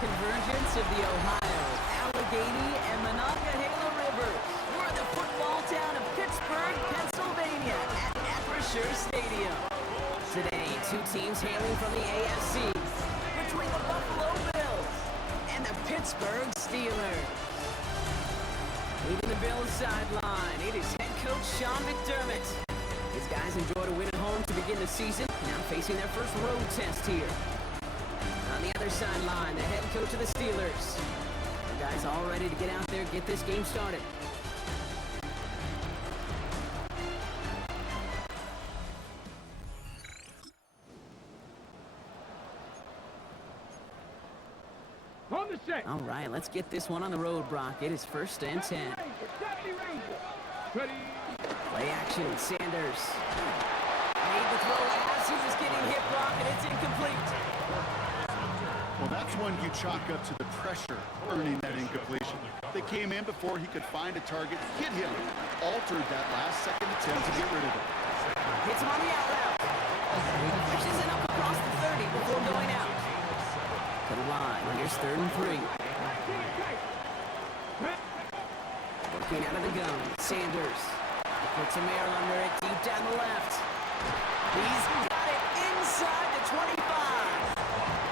convergence of the Ohio, Allegheny, and Monongahela rivers. We're in the football town of Pittsburgh, Pennsylvania at Acrisure Stadium. Today, two teams hailing from the AFC between the Buffalo Bills and the Pittsburgh Steelers. Leading the Bills sideline, it is head coach Sean McDermott. His guys enjoyed a win at home to begin the season, now facing their first road test here. On the other sideline, the head coach of the Steelers. The guys all ready to get out there, get this game started. All right, let's get this one on the road, Brock. It is 1st and 10. Play action, Sanders. Made the throw as he was getting hit, Brock, and it's incomplete. Well, that's one you chalk up to the pressure earning that incompletion. They came in before he could find a target, hit him, altered that last second attempt to get rid of it. Hits him on the out route. Pushes it up across the 30 before going out. To the line, here's 3rd and 3. Working out of the gun, Sanders. Puts a air under it, deep down the left. He's got it inside the 25.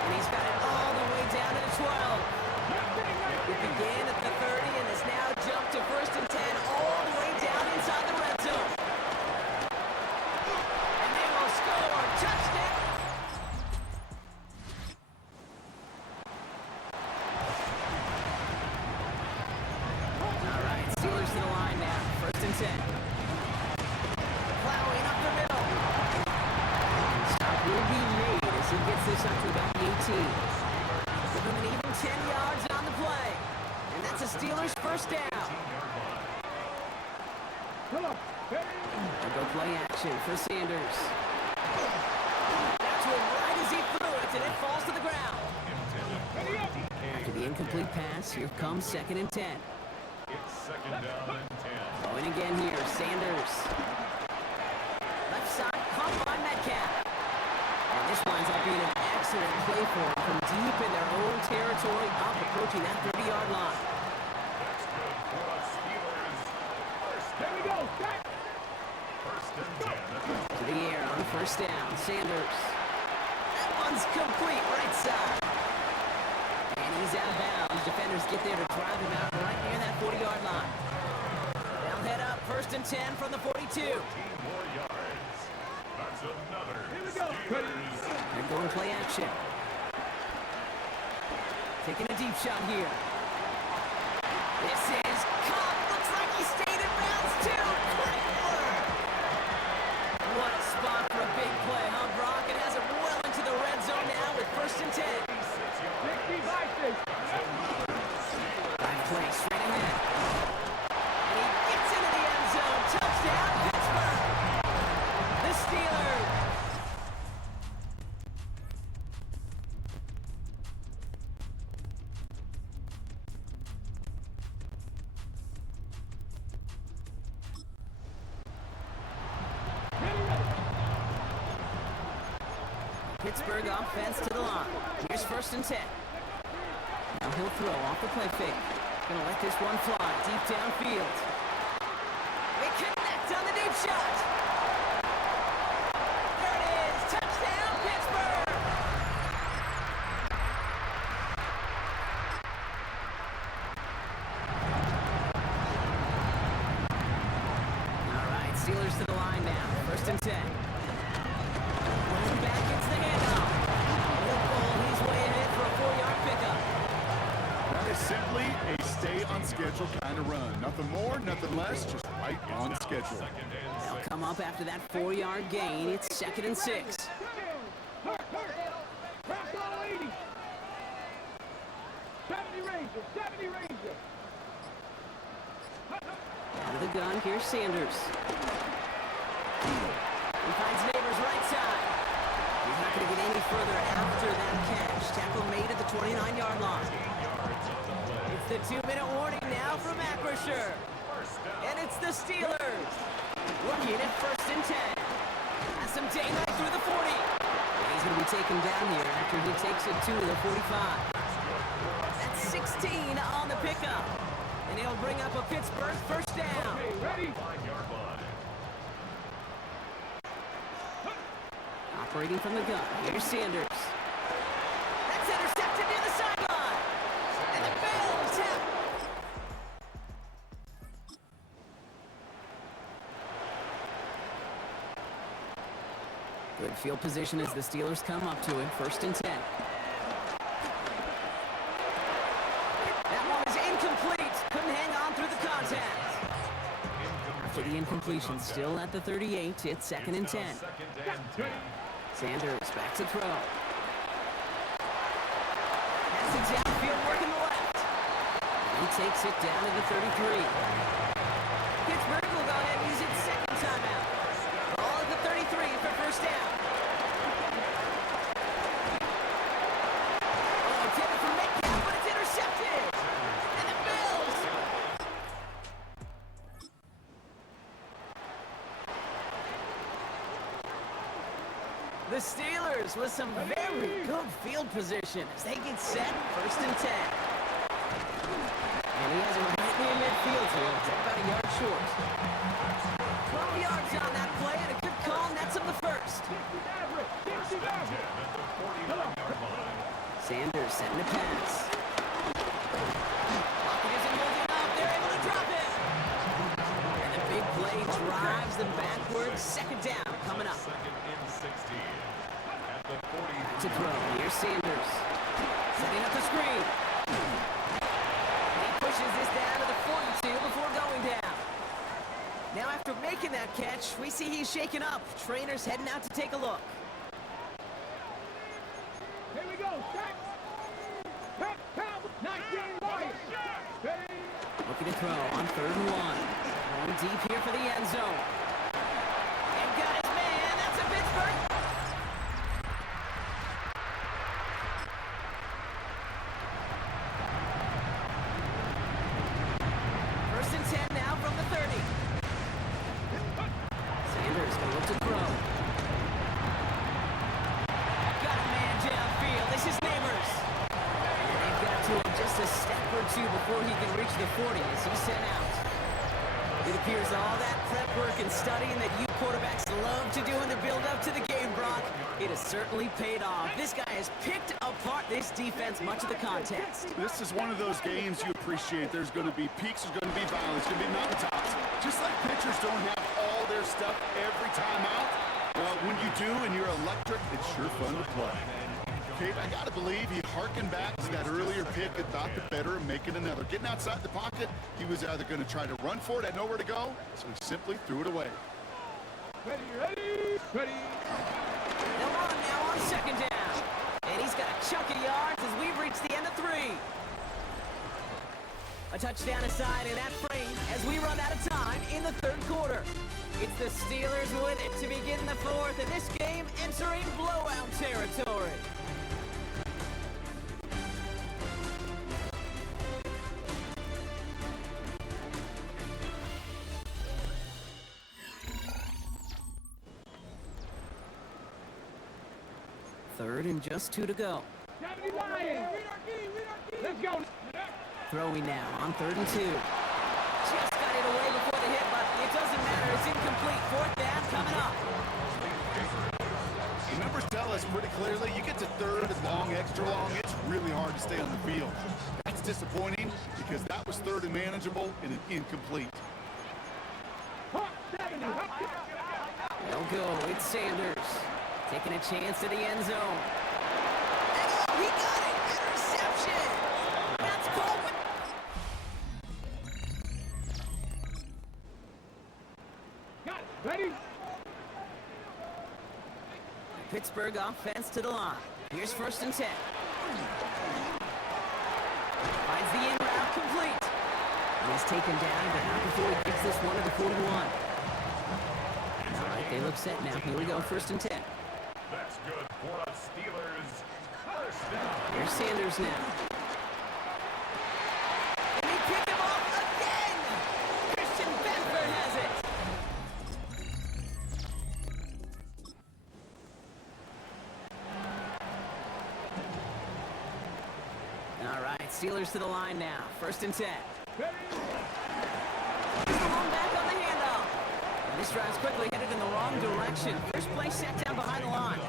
And he's got it all the way down to the 12. It began at the 30 and has now jumped to 1st and 10 all the way down inside the red zone. And they will score. Touchdown! All right, Steelers to the line now. 1st and 10. Plowing up the middle. Stop will be made as he gets this up to about the 18. Give him an even 10 yards on the play. And that's a Steelers 1st down. They'll go play action for Sanders. Back to him right as he threw it, and it falls to the ground. After the incomplete pass, here comes 2nd and 10. It's 2nd down and 10. Going again here, Sanders. Left side, caught by Metcalf. And this winds up being an excellent play for him from deep in their own territory, up approaching that 30-yard line. That's good for the Steelers. There we go. 1st and 10. To the air on 1st down, Sanders. That one's complete, right side. And he's out of bounds. Defenders get there to drive him out right near that 40-yard line. They'll head up 1st and 10 from the 42. 14 more yards. That's another Steelers. They're going play action. Taking a deep shot here. This is caught. Looks like he stayed in bounds too. Great work. What a spot for a big play, huh, Brock? It has it well into the red zone now with 1st and 10. Right play, straight ahead. And he gets into the end zone. Touchdown, Pittsburgh. The Steelers. Pittsburgh offense to the line. Here's 1st and 10. Now he'll throw off the play fake. Gonna let this one fly deep downfield. They connect on the deep shot. There it is. Touchdown, Pittsburgh. All right, Steelers to the line now. 1st and 10. Going back, gets the handoff. He's way ahead for a 4-yard pickup. That is simply a stay-on-schedule kind of run. Nothing more, nothing less, just right on schedule. They'll come up after that 4-yard gain. It's 2nd and 6. Out of the gun, here's Sanders. He finds Nabers right side. He's not going to get any further after that catch. Tackle made at the 29-yard line. It's the 2-minute warning now from Acrisure. And it's the Steelers. Looking at 1st and 10. Has some daylight through the 40. And he's going to be taken down here after he takes it to the 45. 16 on the pickup. And he'll bring up a Pittsburgh first down. Ready? 5-yard line. Operating from the gun, here's Sanders. That's intercepted near the sideline. And the Bills have... Good field position as the Steelers come up to it. First and 10. That one is incomplete. Couldn't hang on through the contact. After the incompletion, still at the 38, it's second and 10. Sanders back to throw. Has it downfield, working the left. And he takes it down to the 33. Pittsburgh will go ahead and use its second timeout. Ball at the 33 for first down. Oh, intended for Metcalf, but it's intercepted. And the Bills. The Steelers with some very good field position as they get set, first and 10. And he has him right near midfield here. It's about a yard short. 12 yards on that play, and a good call nets him the first. Sanders setting the pass. Pocket isn't moving up. They're able to drop it. And the big play drives them backwards. Second down coming up. To throw, here's Sanders. Setting up the screen. He pushes this down to the 42 before going down. Now after making that catch, we see he's shaken up. Trainer's heading out to take a look. Here we go, set. 19 Lions. Looking to throw on 3rd and 1. Going deep here for the end zone. And got his man. That's a Pittsburgh. First and 10 now from the 30. Sanders going to look to throw. Got a man downfield. This is Nabers. And they've got to him just a step or two before he can reach the 40 as he's sent out. It appears all that prep work and studying that you quarterbacks love to do in the build-up to the game, Brock, it has certainly paid off. This guy has picked apart this defense much of the contest. This is one of those games you appreciate. There's going to be peaks, there's going to be valleys, there's going to be mountaintops. Just like pitchers don't have all their stuff every time out, well, when you do and you're electric, it's sure fun to play. Kate, I got to believe he harkened back to that earlier pick and thought the better of making another. Getting outside the pocket, he was either going to try to run for it, had nowhere to go, so he simply threw it away. Ready. They'll run now on second down. And he's got a chunk of yards as we've reached the end of 3. A touchdown aside in that frame as we run out of time in the 3rd quarter. It's the Steelers with it to begin the 4th, and this game entering blowout territory. Third and just 2 to go. 70 Lions. Let's go. Throwing now on 3rd and 2. Just got it away before the hit, but it doesn't matter. It's incomplete. 4th down coming up. The numbers tell us pretty clearly, you get to 3rd and long, extra long, it's really hard to stay on the field. That's disappointing because that was 3rd and manageable and an incomplete. They'll go. It's Sanders. Taking a chance to the end zone. And he got it! Interception! That's called. Got it. Ready? Pittsburgh offense to the line. Here's 1st and 10. Finds the in route complete. And he's taken down, but not before he gets this one to the 41. All right, they look set now. Here we go, 1st and 10. That's good for the Steelers. First down. Here's Sanders now. And he picked him off again! Christian Benford has it! All right, Steelers to the line now. 1st and 10. Ready? He's the long back on the handoff. And this drive's quickly headed in the wrong direction. First play set down behind the line.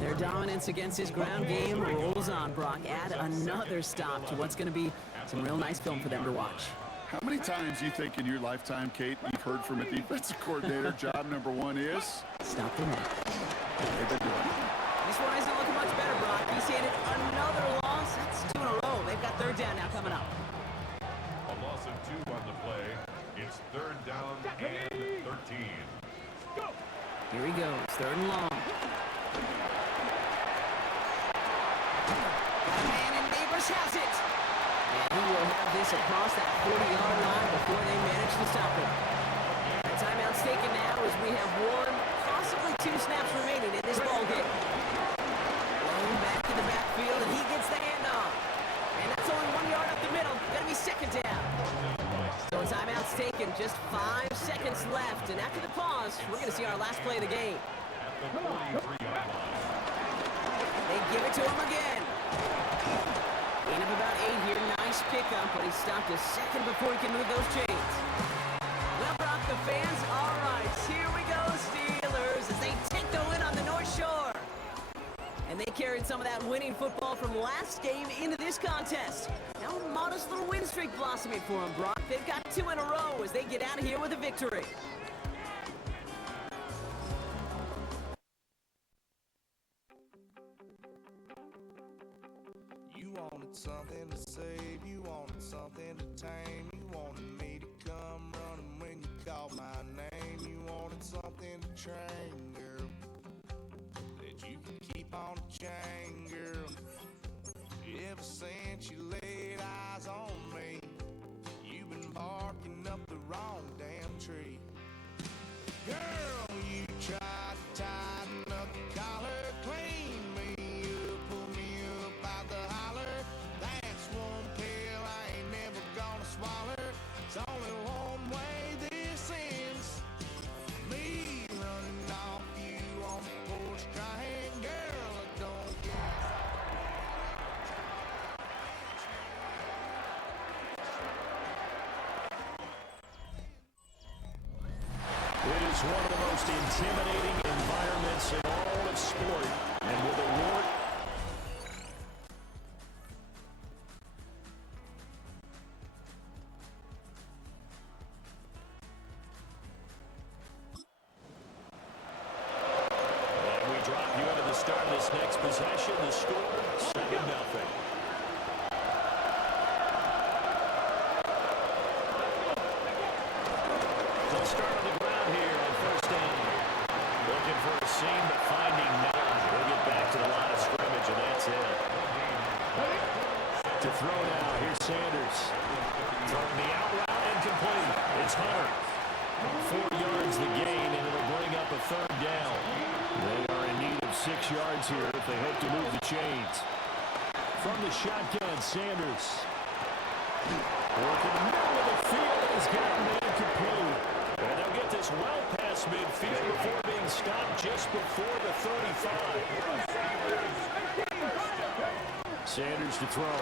Their dominance against his ground game rolls on, Brock. Add another stop to what's going to be some real nice film for them to watch. How many times do you think in your lifetime, Kate, you've heard from a defensive coordinator, job number one is? Stop the run. They've been doing it. This one isn't looking much better, Brock. He's handed another loss. That's 2 in a row. They've got 3rd down now coming up. A loss of 2 on the play. It's 3rd down and 13. Go! Here he goes. 3rd and long. Got a man, and Nabers has it. And he will have this across that 40-yard line before they manage to stop him. The timeout's taken now as we have 1, possibly 2 snaps remaining in this ballgame. Blown back in the backfield, and he gets the handoff. And that's only 1 yard up the middle. Gonna be 2nd down. So a timeout's taken. Just 5 seconds left. And after the pause, we're gonna see our last play of the game. They give it to him again. Gain of about 8 here. Nice pickup, but he stopped a second before he can move those chains. Well, Brock, the fans, all right. Here we go, Steelers, as they take the win on the North Shore. And they carried some of that winning football from last game into this contest. Now a modest little win streak blossoming for them, Brock. They've got 2 in a row as they get out of here with a victory. You wanted something to save, you wanted something to tame, you wanted me to come running when you called my name, you wanted something to train, girl, that you can keep on the chain, girl. Ever since you laid eyes on me, you've been barking up the wrong damn tree. Girl, you tried to tighten up the collar, clean me up, pull me up out the holler. That's one pill I ain't never gonna swallow. It's only one way this ends. Me running off you on the porch crying, girl, I don't get. It is one of the most intimidating environments in all of sport, and with a war. And we drop you into the start of this next possession. The score, 7-0. They'll start on the ground here on 1st down. Looking for a seam, but finding none. We'll get back to the line of scrimmage, and that's it. To throw now, here's Sanders. Throwing the out route incomplete. It's Hunter. 4 yards the gain, and it'll bring up a 3rd down. They are in need of 6 yards here if they hope to move the chains. From the shotgun, Sanders. Working the middle of the field, has gotten it incomplete. And they'll get this well past midfield before being stopped just before the 35. Sanders to throw.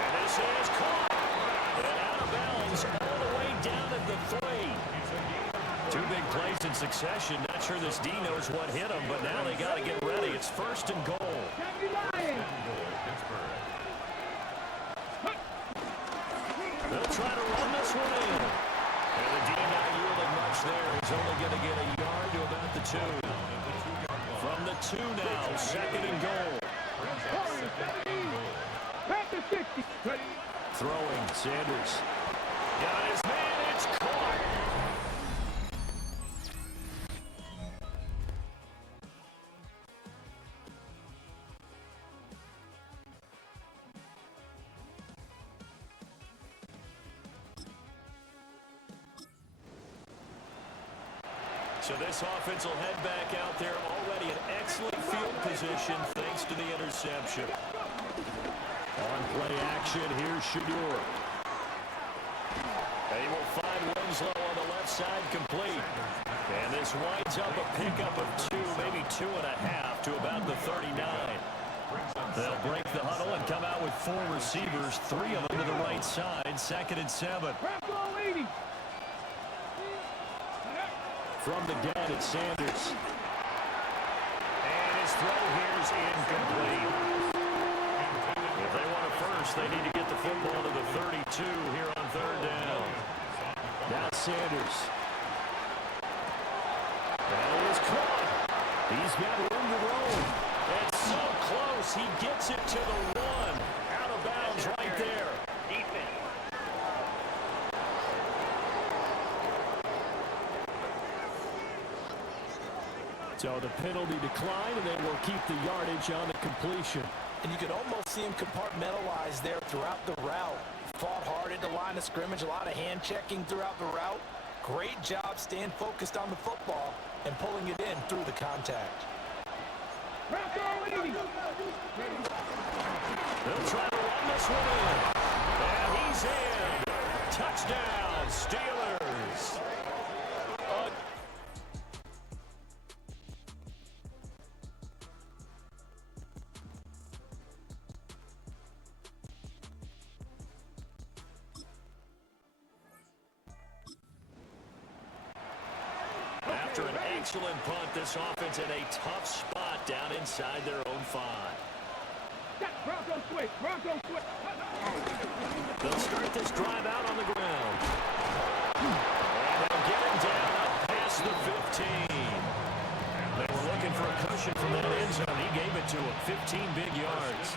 And this is caught. And out of bounds all the way down at the 3. 2 big plays in succession. Not sure this D knows what hit him, but now they got to get ready. It's 1st and goal. They'll try to run this one in. And the D not yielding much there. He's only going to get a yard to about the 2. From the 2 now, 2nd and goal. Throwing, Sanders. Got his man, it's caught. So this offense will head back out there, already in excellent field position thanks to the interception. On play action, here's Sheduer. They will find Winslow on the left side complete. And this winds up a pickup of 2. maybe 2.5 to about the 39. They'll break the huddle and come out with 4 receivers, 3 of them to the right side, 2nd and 7. From the gun, it's Sanders. And his throw here is incomplete. If they want a first, they need to get the football to the 32 here on 3rd down. Now Sanders. That is caught. He's got room to roll. It's so close. He gets it to the 1. Out of bounds right there. So the penalty decline, and they will keep the yardage on the completion. And you could almost see him compartmentalize there throughout the route. Fought hard at the line of scrimmage, a lot of hand checking throughout the route. Great job staying focused on the football and pulling it in through the contact. They'll try to run this one in. And he's in. Touchdown, Steelers. After an excellent punt, this offense in a tough spot down inside their own 5. They'll start this drive out on the ground. And they'll get him down up past the 15. They were looking for a cushion from that end zone. He gave it to him. 15 big yards.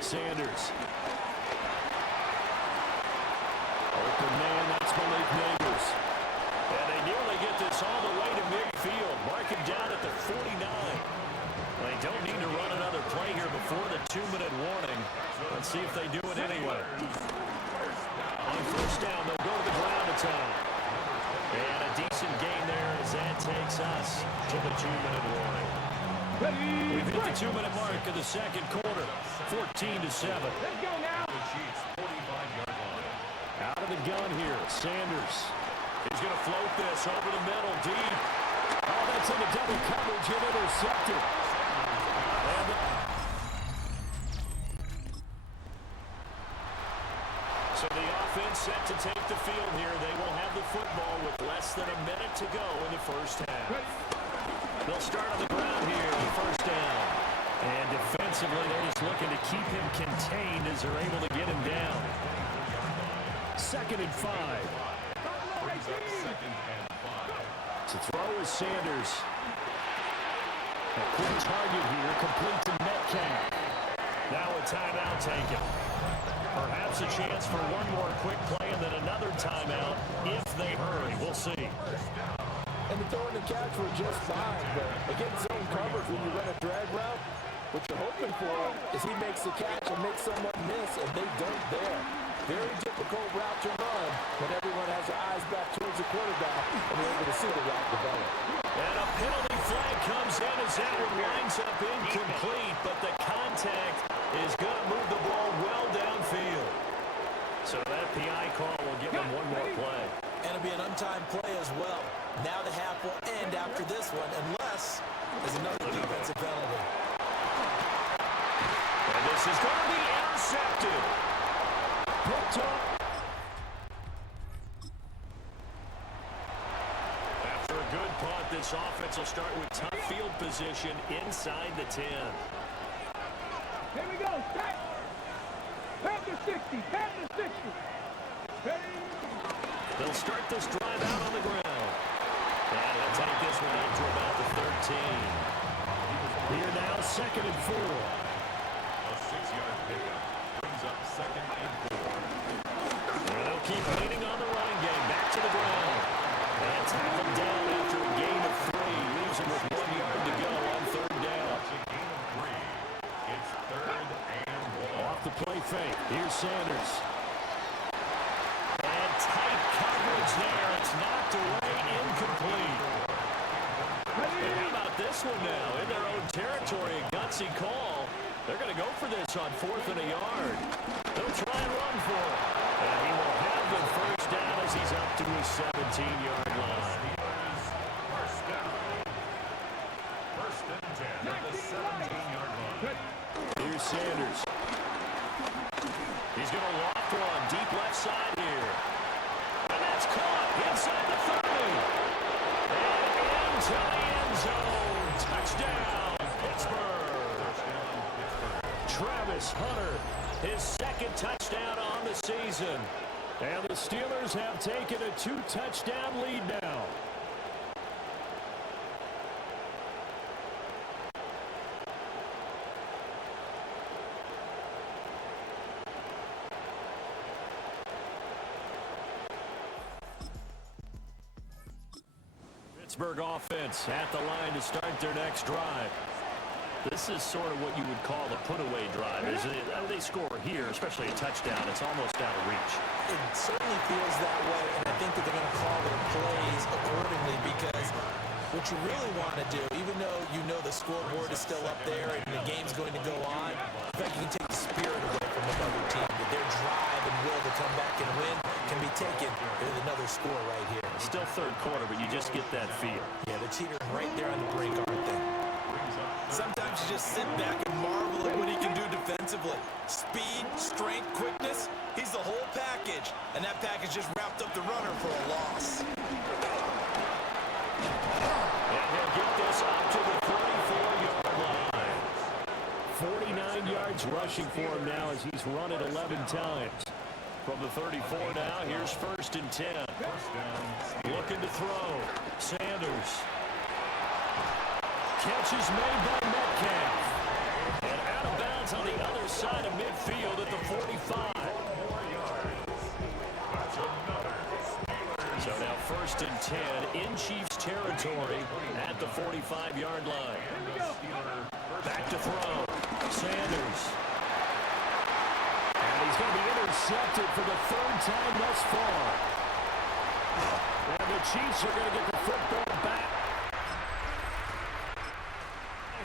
Sanders. Open man, that's Malik Nabers. And they nearly get this all the way to midfield. Mark him down at the 49. They don't need to run another play here before the 2-minute warning. Let's see if they do it anyway. On 1st down, they'll go to the ground attack. And a decent gain there as that takes us to the 2-minute warning. We've hit the 2-minute mark of the 2nd quarter. 14-7. Let's go now. Out of the gun here, Sanders. He's going to float this over the middle, deep. Oh, that's into double coverage and intercepted. So the offense set to take the field here. They will have the football with less than a minute to go in the 1st half. They'll start on the ground here, 1st down. And defensively, they're just looking to keep him contained as they're able to get him down. 2nd and 5. To throw is Sanders. A quick target here, complete to Metcalf. Now a timeout taken. Perhaps a chance for one more quick play and then another timeout if they hurry. We'll see. And the throw in the catch were just fine, but against zone coverage when you run a drag route, what you're hoping for is he makes the catch and makes someone miss, and they don't there. Very difficult route to run when everyone has their eyes back towards the quarterback and they're able to see the route develop. And a penalty flag comes in as that one winds up incomplete, but the contact is going to move the ball well downfield. So that PI call will give them one more play. And it'll be an untimed play as well. Now the half will end after this one, unless there's another defensive penalty. And this is going to be intercepted. Picked up. After a good punt, this offense will start with tough field position inside the 10. Here we go. Back. Back to 60. Back to 60. Ready? They'll start this drive out on the ground. And they'll take this one out to about the 13. Here now, 2nd and 4. A 6-yard pickup brings up 2nd and 4. And they'll keep leaning on the running game. Back to the ground. And tackled down after a gain of 3. Leaves him with 1 yard to go on 3rd down. It's 3rd and 1. Off the play fake. Here's Sanders. And tight coverage there. It's knocked away, incomplete. And how about this one now? In their own territory, a gutsy call. They're going to go for this on 4th and a yard. They'll try and run for it. And he will have the 1st down as he's up to his 17-yard line. Sanders. He's going to loft one deep left side here. And that's caught inside the 30. And into the end zone. Touchdown, Pittsburgh. Travis Hunter, his second touchdown on the season. And the Steelers have taken a 2-touchdown lead now. Pittsburgh offense at the line to start their next drive. This is sort of what you would call the put-away drive, isn't it? They score here, especially a touchdown. It's almost out of reach. It certainly feels that way, and I think that they're going to call their plays accordingly because what you really want to do, even though you know the scoreboard is still up there and the game's going to go on, in fact, you can take the spirit away from another team. That their drive and will to come back and win can be taken with another score right here. Still third quarter, but you just get that feel. Yeah, the cheaters right there on the brink, aren't they? Sometimes you just sit back and marvel at what he can do defensively. Speed, strength, quickness, he's the whole package. And that package just wrapped up the runner for a loss. And he'll get this up to the 44-yard line. 49 yards rushing for him now as he's run it 11 times. From the 34 now, here's 1st and 10. Looking to throw. Sanders. Catch is made by Metcalf. And out of bounds on the other side of midfield at the 45. So now 1st and 10 in Chiefs territory at the 45-yard line. Back to throw. Sanders. And he's going to be intercepted for the 3rd time thus far. And the Chiefs are going to get the football back.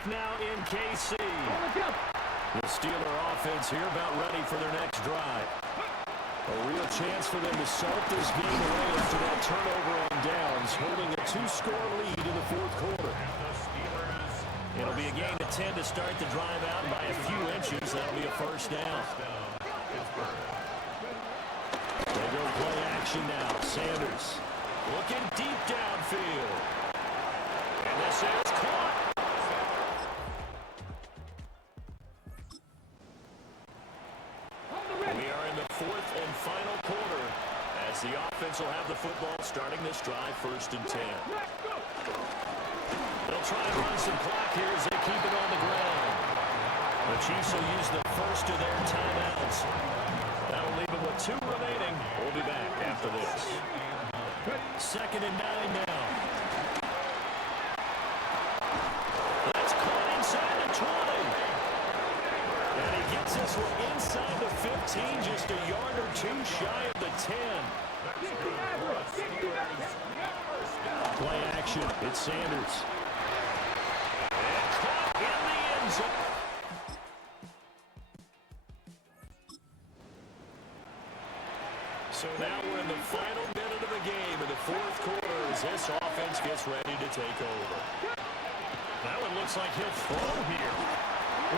Now in KC. The Steeler offense here about ready for their next drive. A real chance for them to start this game away after that turnover on downs, holding a 2-score lead in the 4th quarter. It'll be a gain of 10 to start the drive out by a few inches. That'll be a 1st down. They go play action now. Sanders looking deep downfield. And this is caught. We are in the 4th and final quarter as the offense will have the football starting this drive 1st and 10. They'll try and run some clock here as they keep it on the ground. The Chiefs will use the first of their timeouts. That'll leave them with 2 remaining. We'll be back after this. 2nd and 9 now. That's caught inside the 20. And he gets this one inside the 15, just a yard or 2 shy of the 10. Play action. It's Sanders. And caught in the end zone. So now we're in the final minute of the game in the 4th quarter as this offense gets ready to take over. That one looks like he'll throw here.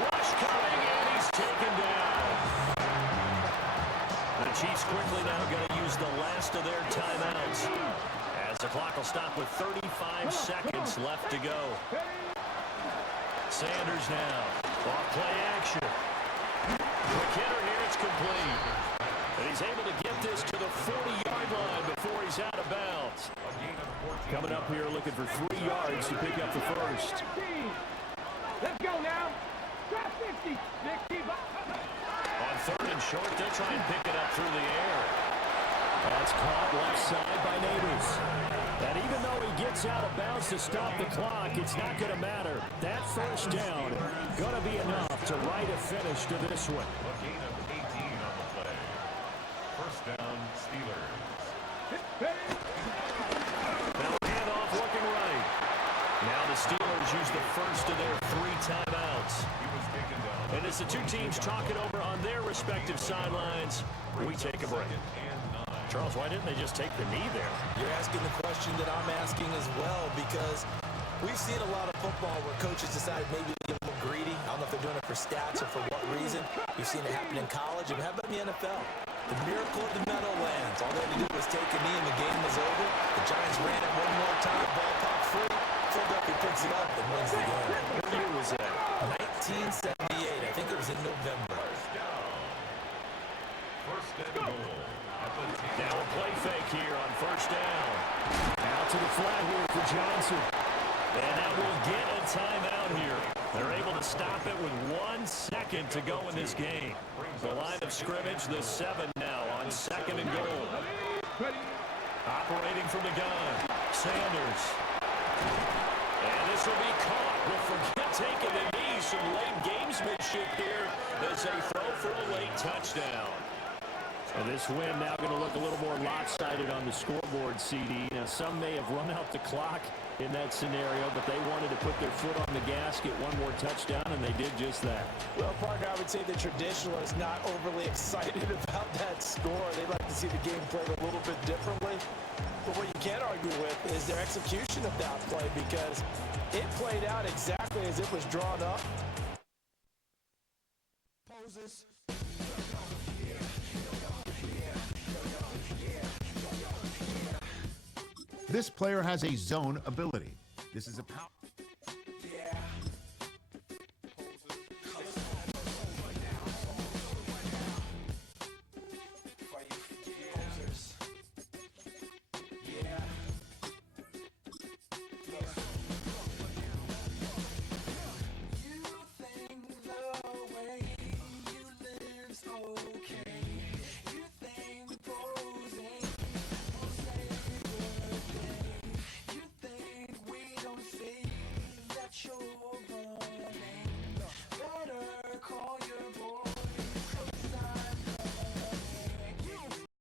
Rush coming, and he's taken down. The Chiefs quickly now going to use the last of their timeouts as the clock will stop with 35 seconds left to go. Sanders now. Off play action. Quick hitter here, it's complete. And he's able to get this to the 40-yard line before he's out of bounds. Coming up here looking for 3 yards to pick up the first. Let's go now. Drop 50. On 3rd and short, they'll try and pick it up through the air. That's caught left side by Nabers. And even though he gets out of bounds to stop the clock, it's not going to matter. That 1st down going to be enough to write a finish to this one. A gain of 18 on the play. 1st down, Steelers. Now handoff looking right. Now the Steelers use the first of their 3 timeouts. He was taken down. And as the 2 teams talk it over on their respective sidelines, we take a break. Charles, why didn't they just take the knee there? You're asking the question that I'm asking as well, because we've seen a lot of football where coaches decide maybe to give them a greedy. I don't know if they're doing it for stats or for what reason. We've seen it happen in college. And how about in the NFL? The miracle of the Meadowlands. All they had to do was take a knee and the game was over. The Giants ran it one more time. Ball popped free. Philadelphia picks it up and wins the game. What year was that? 1978. I think it was in November. First and goal. Now a play fake here on first down. Out to the flat here for Johnson. And that will get a timeout here. They're able to stop it with 1 second to go in this game. The line of scrimmage, the 7 now on second and goal. Operating from the gun, Sanders. And this will be caught. We'll forget taking the knee. Some late gamesmanship here as they throw for a late touchdown. And this win now going to look a little more lopsided on the scoreboard, CD. Now, some may have run out the clock in that scenario, but they wanted to put their foot on the gas, get one more touchdown, and they did just that. Well, partner, I would say the traditionalists not overly excited about that score. They'd like to see the game played a little bit differently. But what you can't argue with is their execution of that play, because it played out exactly as it was drawn up. Poses. This player has a zone ability. This is a power.